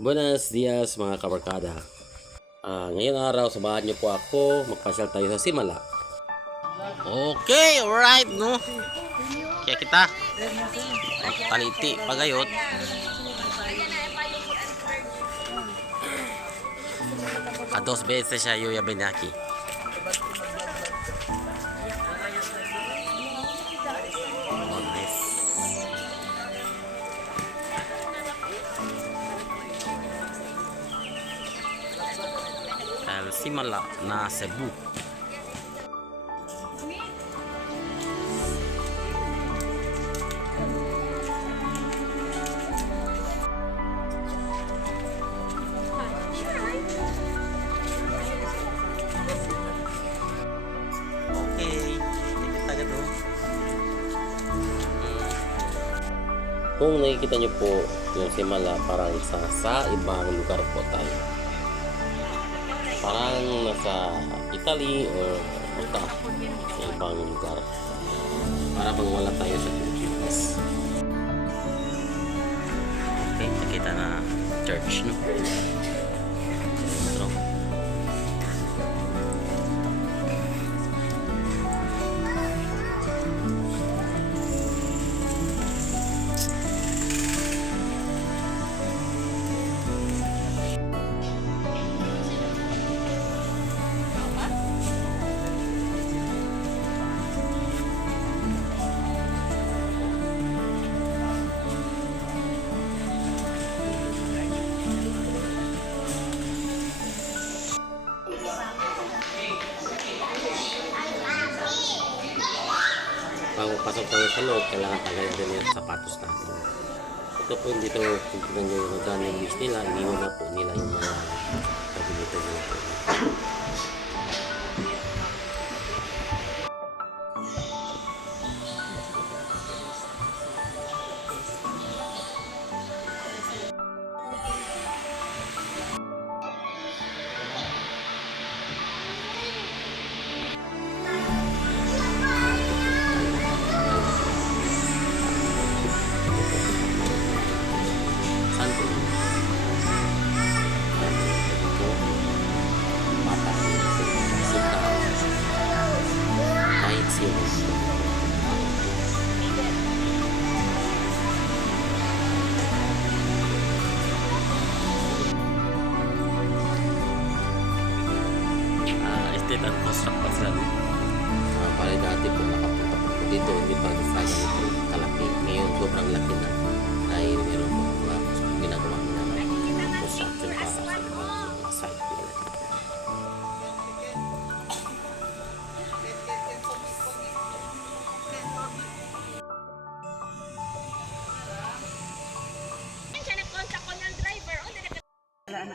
Buenos dias mga kabarkada. Ngayong araw, samahan niyo po ako. Magpasyal tayo sa Simala. Okay, alright no. Kaya kita taliti pagayot. Dos beses siya yung yabenaki. Simala na Cebu. Kung nakikita nyo po yung Simala, parang sa ibang lugar po tayo. Parang nasa Italy o punta sa ibang lugar. Para bang wala tayo sa Pilipinas. Okay, nakita na church, no? Bago pasok tayo sa loob, kailangan tagayin din yung sapatos natin. Ito po dito, kung tignan nyo yung magkano yung list nila, iniwan na po nila yung mga kabinito nila po. Estate and construct pa sila. Bali dati po nakapunta po dito, hindi pa sa ganito kalaki. Ngayon sobrang laki na ay meron po ginagawa na construction para sa mga site nila. Wala na.